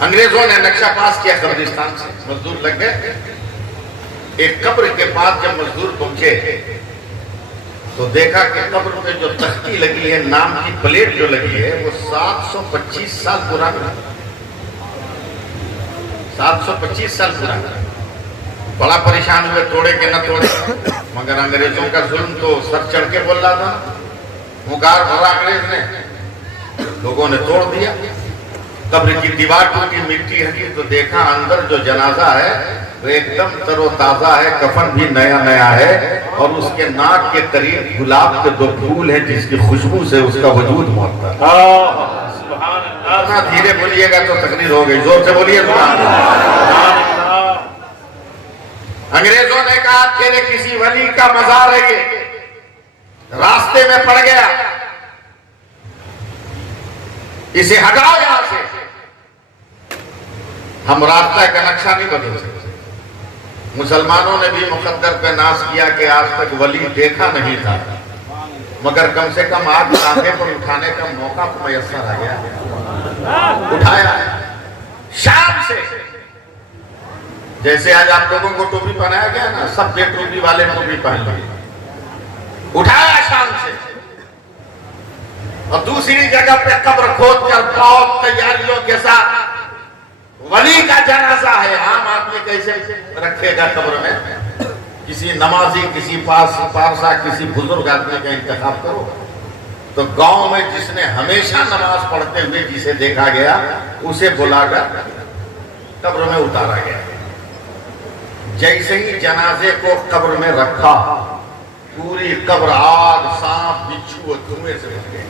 انگریزوں نے نقشہ پاس کیا قبرستان سے، مزدور لگ گئے. ایک قبر کے پاس جب مزدور پہنچے تو دیکھا کہ قبر پہ جو تختی لگی ہے، نام کی پلیٹ جو لگی ہے، وہ 725 سال پرانی. 725 سال پرانی. بڑا پریشان ہوئے، توڑے کہ نہ توڑے. مگر انگریزوں کا ظلم تو سر چڑھ کے بول رہا تھا. ہنکار بھرا انگریز نے، لوگوں نے توڑ دیا. قبر کی دیوار ٹوٹی، مٹی ہٹی تو دیکھا اندر جو جنازہ ہے وہ ایک دم تر و تازہ ہے، کفن بھی نیا نیا ہے، اور اس کے ناک کے قریب گلاب کے 2 پھول ہیں جس کی خوشبو سے اس کا وجود معطر ہے. دھیرے بولیے گا تو تقریر ہو گئی، زور سے بولیے سبحان اللہ. انگریزوں نے کہا تیرے کسی ولی کا مزار ہے، یہ راستے میں پڑ گیا، اسے ہٹاؤ یہاں سے. ہم راستہ کا نقشہ نہیں بدل سکتے. مسلمانوں نے بھی مقدر پہ ناز کیا کہ آج تک ولی دیکھا نہیں تھا، مگر کم سے کم آج کاندھے پر اٹھانے کا موقع میسر آ گیا. اٹھایا شام سے. جیسے آج آپ لوگوں کو ٹوپی پہنایا گیا نا، سب بے ٹوپی والے ٹوپی پہن لیے. اٹھایا شام سے، اور دوسری جگہ پہ قبر کھود کر بہت تیاریوں کے ساتھ ولی کا جنازہ ہے. عام آدمی کیسے رکھے گا قبر میں؟ کسی نمازی، کسی پارسا، کسی بزرگ آدمی کا انتخاب کرو. تو گاؤں میں جس نے ہمیشہ نماز پڑھتے ہوئے جسے دیکھا گیا، اسے بلا کر قبر میں اتارا گیا. جیسے ہی جنازے کو قبر میں رکھا، پوری قبر آگ، سانپ، بچھو اور دھوئیں سے بھر گئی.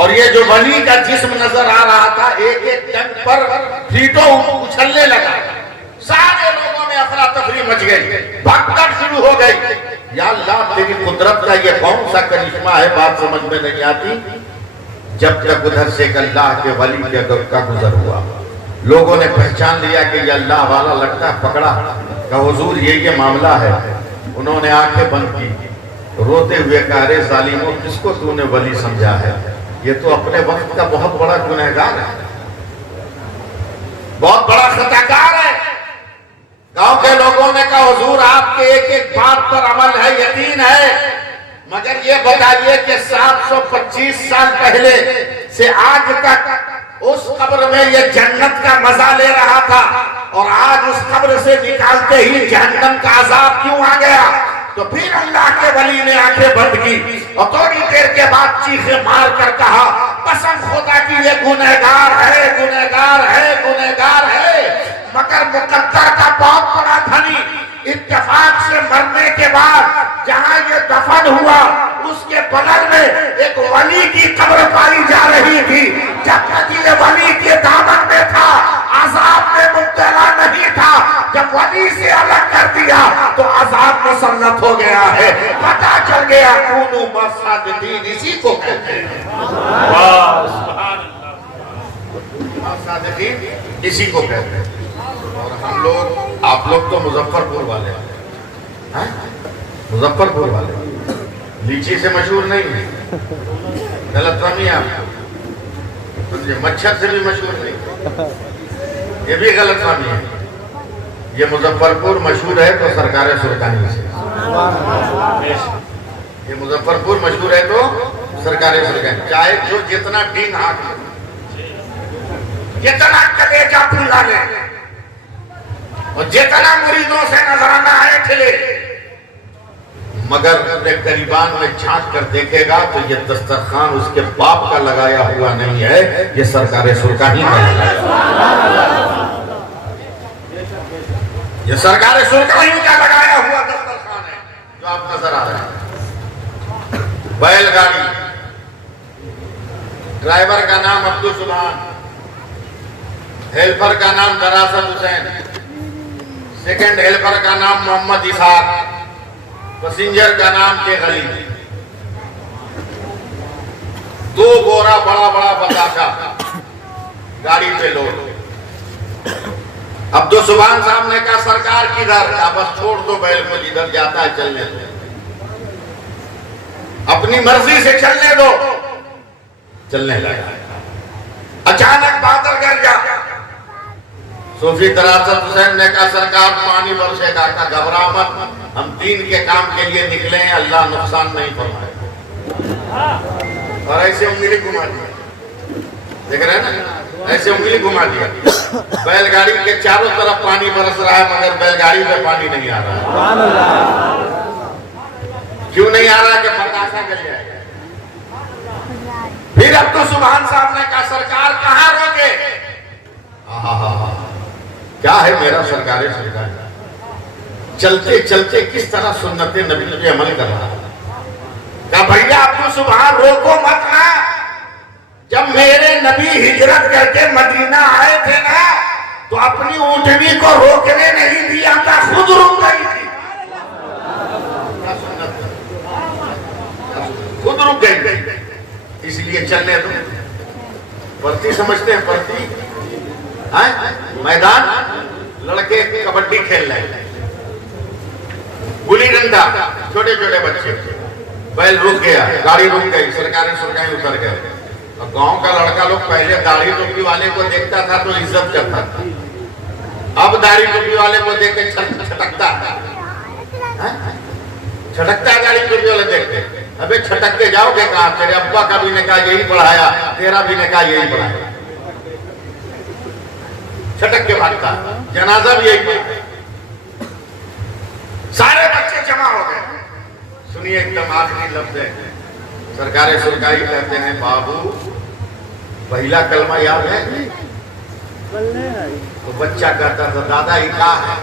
اور یہ جو ولی کا جسم نظر آ رہا تھا، ایک ایک ٹنگ پر پھیٹوں اچھلنے لگا. سارے لوگوں میں افراتفری مچ گئی، بھگدڑ شروع ہو گئی. یا اللہ تیری قدرت کا یہ کون سا کرشمہ ہے، بات سمجھ میں نہیں آتی. جب تک ادھر سے ایک اللہ کے ولی کا گزر ہوا، لوگوں نے پہچان لیا کہ یہ اللہ والا لگتا ہے. پکڑا کہ حضور یہ معاملہ ہے. انہوں نے آنکھیں بند کی، روتے ہوئے کہا ارے ظالموں، کس کو تو نے ولی سمجھا ہے؟ یہ تو اپنے وقت کا بہت بڑا گنہگار ہے، بہت بڑا خطاکار ہے. گاؤں کے لوگوں نے کہا حضور آپ کے ایک ایک بات پر عمل ہے، یقین ہے، مگر یہ بتائیے کہ 725 سال پہلے سے آج تک اس قبر میں یہ جنت کا مزہ لے رہا تھا، اور آج اس قبر سے نکالتے ہی جہنم کا عذاب کیوں آ گیا؟ تو پھر اللہ کے ولی نے آنکھیں بند کی اور تھوڑی دیر کے بعد چیخیں مار کر کہا قسم خدا کی یہ گنہگار ہے، گنہگار ہے، گنہگار ہے. مگر مقدر کا بہت بڑا دھنی اتفاق سے مرنے کے بعد جہاں یہ دفن ہوا اس کے بغل میں ایک ولی کی قبر پائی جا رہی تھی. جب تک یہ ولی کے دامن میں تھا، عذاب میں مبتلا نہیں تھا. جب ولی سے الگ کر دیا تو عذاب مسلط ہو گیا ہے. پتہ چل گیا کونوا مصادقین اسی کو کہتے ہیں. مصادقین اسی کو کہتے ہیں. اور ہم لوگ، آپ لوگ تو مظفر پور والے ہیں، مظفر پور والے لیچی سے مشہور نہیں ہے. غلط فہمی ہے آپ کو. مچھر سے بھی مشہور نہیں، یہ بھی غلط فہمی ہے. یہ مظفر پور مشہور ہے تو سرکار سلطانی سے. یہ مظفر پور مشہور ہے تو سرکار سلطانی. چاہے جو جتنا ڈنگ ہاتھ لے، جتنا کلیجہ پھلا لے، اور جتنا مریدوں سے نظرانہ ہے کھلے، مگر اپنے قریبان میں جھانک کر دیکھے گا تو یہ دسترخوان اس کے باپ کا لگایا ہوا نہیں ہے، یہ سرکار سلطانی کا لگایا ہوا. یہ سرکار سلطانی کا لگایا ہوا دسترخوان ہے جو آپ نظر آ رہے ہیں. بیل گاڑی، ڈرائیور کا نام عبدالسبحان، ہیلپر کا نام دراصل حسین، سیکنڈ ہیلپر کا نام محمد اسحاق، پسنجر کا نام کے غلی. 2 بورا بڑا بڑا بتاشا گاڑی پہ لوڈ. عبدالسبحان صاحب نے کہا سرکار کدھر؟ بس چھوڑ دو بیل کو، جدھر جاتا ہے چلنے دو، اپنی مرضی سے چلنے دو. چلنے لگا. اچانک بادل گر گیا، صوفی دراصل حسین نے کہا سرکار پانی برسے گا، کہا گھبرا مت، ہم دین کے کام کے لیے نکلے ہیں، اللہ نقصان نہیں فرمائے. اور ایسے انگلی گھما دیا، دیکھ رہے ہیں نا، ایسے انگلی گھما دیا. بیل گاڑی کے چاروں طرف پانی برس رہا ہے مگر بیل گاڑی پہ پانی نہیں آ رہا ہے. کیوں نہیں آ رہا؟ کہ پتاسا جل جائے گا. پھر عبدو سبحان صاحب نے کہا سرکار کہاں روکے؟ کیا ہے میرا سرکار چلتے چلتے کس طرح سنت نبی پہ عمل کر رہا ہے. کہا بھیا عبدو سبحان روکو مت نا، جب میرے نبی ہجرت کر کے مدینہ آئے تھے نا تو اپنی اونٹنی کو روکنے نہیں دیا تھا، خود رک گئی تھی، خود رک گئی. اس لیے چلنے دو. پرتی سمجھتے ہیں؟ پرتی میدان، لڑکے کبڈی کھیل رہے ہیں، گلی ڈنڈا، چھوٹے چھوٹے بچے. بیل رک گیا، گاڑی رک گئی، سرکاری اتر گئے. گاؤں کا لڑکا لوگ پہلے داڑھی ٹوپی والے کو دیکھتا تھا تو عزت کرتا تھا، اب داڑھی ٹوپی والے کو دیکھ کے چھٹکتا ہے، داڑھی ٹوپی والے دیکھتے. ابے چھٹک کے جاؤ گے کہاں؟ تیرے ابا کا بھی نے کہا یہی پڑھایا، تیرا بھی نے کہا یہی پڑھایا. چھٹک کے بھاگتا، جنازہ بھی یہی پڑھایا. سارے بچے جمع ہو گئے. سنیے ایک دم آخری لفظ ہے، سرکار سرکاری کہتے ہیں بابو پہلا کلمہ یاد ہے؟ تو بچہ کہتا تھا دادا ہی کہا ہے،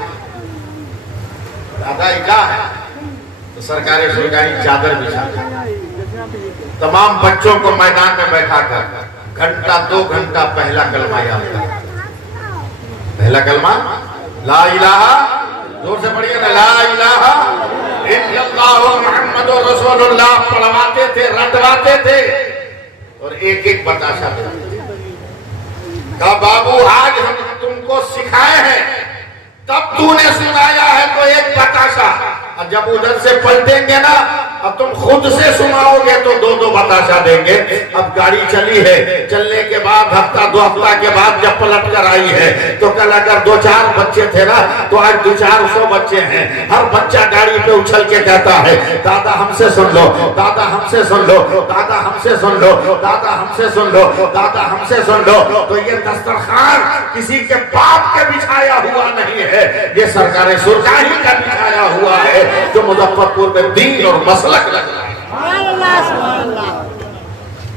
دادا ہی کہا ہے. تو سرکار سرکاری چادر بچھا تمام بچوں کو میدان میں بیٹھا کر گھنٹہ 2 گھنٹہ پہلا کلمہ یاد کر. پہلا کلمہ لا الہ، زور سے پڑھیے نا، لا الہ الا اللہ محمد رسول اللہ پڑھواتے تھے، رٹواتے تھے اور ایک ایک بتاشا دیتے تھے. کہا بابو آج ہم تم کو سکھائے ہیں، تب تو نے سنایا ہے تو ایک بتاشا، اور جب ادھر سے پلٹیں گے نا اب تم خود سے سناؤ گے تو 2 بتاشا دیں گے. اب گاڑی چلی ہے، چلنے کے بعد ہفتہ 2 ہفتہ کے بعد جب پلٹ کر آئی ہے تو کل اگر 2-4 بچے تھے نا تو آج 200-400 بچے ہیں. ہر بچہ گاڑی پہ اچھل کے کہتا ہے دادا ہم سے سن لو، دادا ہم سے سن لو، دادا ہم سے سن لو، دادا ہم سے سن لو، دادا ہم سے سن لو. تو یہ دسترخوان کسی کے باپ کے بچھایا ہوا نہیں ہے، یہ سرکار سرکاری کا بچھایا ہوا ہے جو مظفرپور میں دین اور مسلک لگ رہا ہے.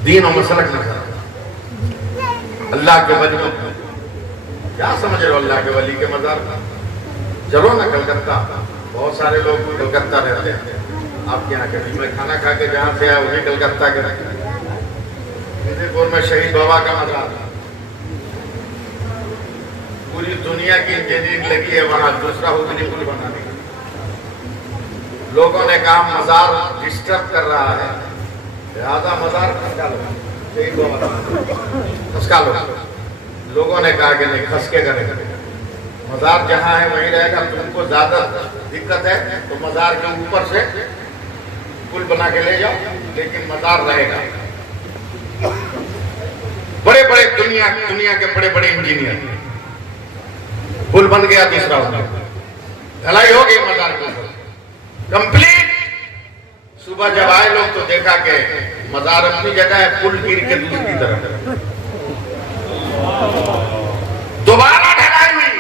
دین و مسلک لگ رہا ہے. اللہ کے ولی کیا سمجھ رہے ہو؟ اللہ کے ولی کے مزار چلو نا کلکتہ، بہت سارے لوگ کلکتہ رہتے ہیں. آپ کے یہاں کبھی میں کھانا کھا کے جہاں سے آیا وہی کلکتہ کے وزیر پور میں شہید بابا کا مزار، پوری دنیا کی انجینئرنگ لگی ہے وہاں دوسرا حجری پل بنانے کی. لوگوں نے کہا مزار ڈسٹرب کر رہا ہے، لہذا مزار کھسکا لو. لوگوں نے کہا کہ نہیں، کھسکے گا نہیں، مزار جہاں ہے وہیں رہے گا. تم کو زیادہ دقت ہے تو مزار کے اوپر سے پل بنا کے لے جاؤ، لیکن مزار رہے گا. بڑے بڑے دنیا کے بڑے بڑے انجینئر، پل بن گیا تیسرا، ڈھلائی ہو گئی مزار کے اوپر کمپلیٹ. صبح جب آئے لوگ تو دیکھا کہ مزار اپنی جگہ ہے، پل گر کے دوسری طرف. دوبارہ ڈھلائی ہوئی،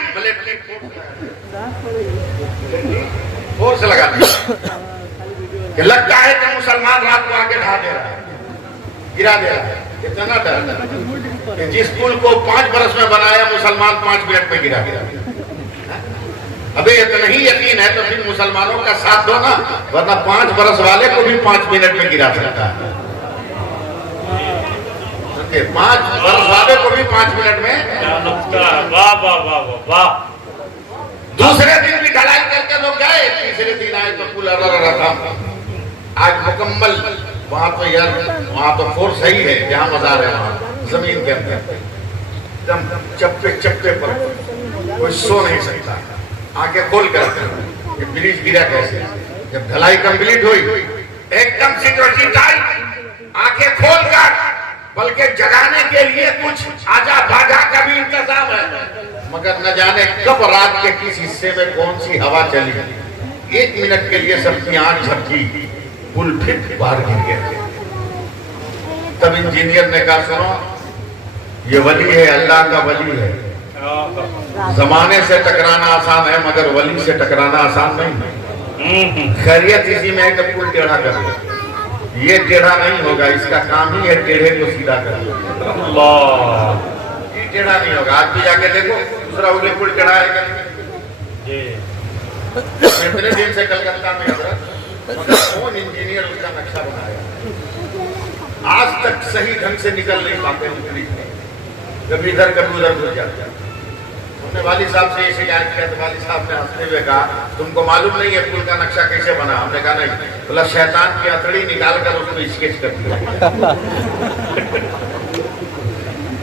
فورس لگا دیا کہ لگتا ہے کہ مسلمان رات کو آگے ڈھا دے رہا ہے، گرا دے رہا ہے. اتنا ڈر کہ جس پل کو 5 برس میں بنایا مسلمان 5 منٹ میں گرا گیا. ابھی اتنا ہی یقین ہے تو پھر مسلمانوں کا ساتھ دو نا، ورنہ 5 برس والے کو بھی 5 منٹ میں گرا سکتا ہے. 5 برس والے کو بھی 5 منٹ میں. دوسرے دن بھی ڈھلائی کر کے لوگ گئے، تیسرے دن آئے تو پل رہا تھا. آج مکمل وہاں تو یار وہاں تو فورس صحیح ہے جہاں مزار ہے، وہاں زمین کے اندر ایک دم چپے چپے پر کوئی سو نہیں سکتا. آنکھیں کھول کر یہ بریج گرا کیسے؟ جب ڈھلائی کمپلیٹ ہوئی ایک دم سیکورٹی ٹائٹ، آنکھیں کھول کر، بلکہ جگانے کے لیے کچھ آجا بھاجا کا بھی انتظام ہے، مگر نہ جانے کب رات کے کس حصے میں کون سی ہوا چلی، 1 منٹ کے لیے سب کی آنکھ جھپکی، پل پھر باہر گر گئے۔ تب انجینئر نے کہا سنو، یہ ولی ہے، اللہ کا ولی ہے، زمانے سے ٹکرانا آسان ہے مگر ولی سے ٹکرانا آسان نہیں ہے۔ خیریت اسی میں ہے کہ پل ٹیڑھا کر لو، یہ ٹیڑھا نہیں ہوگا، اس کا کام ہی ہے ٹیڑھے کو سیدھا کر لو۔ یہ ٹیڑھا نہیں ہوگا، آج بھی جا کے دیکھو دوسرا ولی پل ٹیڑھا ہے اتنے دن سے کلکتہ میں حضرت، مگر کون انجینئر اس کا نقشہ بنایا، آج تک صحیح ڈھنگ سے نکل نہیں پاتے، کبھی ادھر کبھی ادھر گھس جاتے ہیں۔ ہم نے والی صاحب سے یہ شکایت کیا تو والی صاحب نے ہنستے ہوئے کہا تم کو معلوم نہیں ہے پل کا نقشہ کیسے بنا؟ ہم نے کہا نہیں، بولا شیطان کی ہتھڑی نکال کر اس کو اسکیچ کر دیا،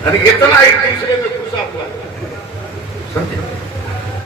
یعنی اتنا ایک دوسرے میں گھسا ہوا ہے، سمجھے؟